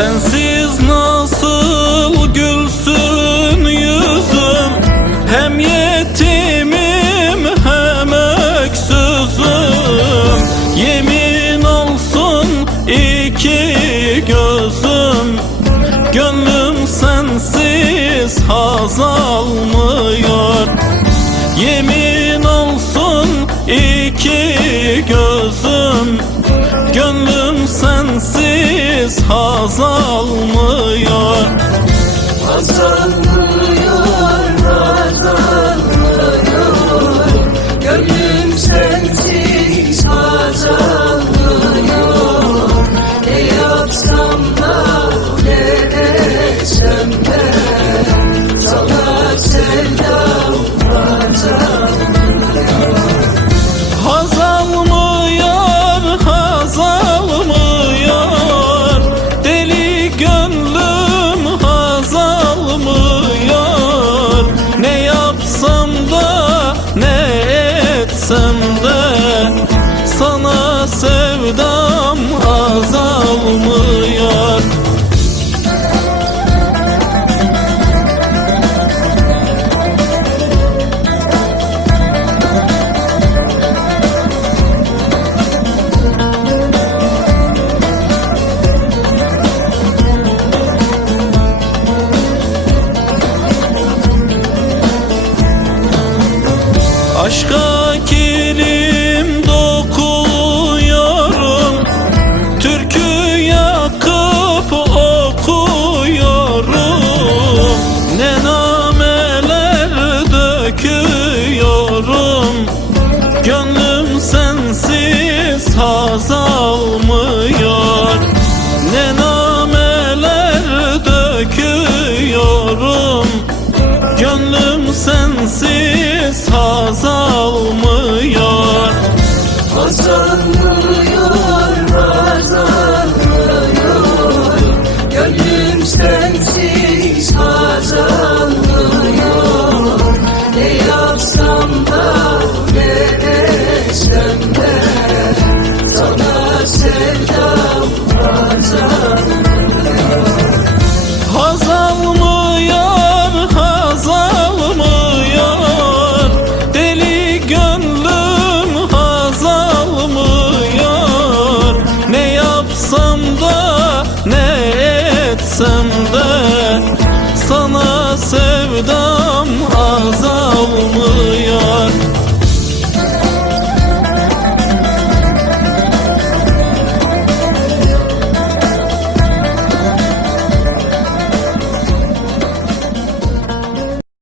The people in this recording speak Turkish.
sensiz senin olsun iki gözüm. Gönlüm sensiz haz almıyor. Haz almıyor, haz almıyor Gönlüm sensiz haz almıyor. Ne yapsam da ne etsem. سازم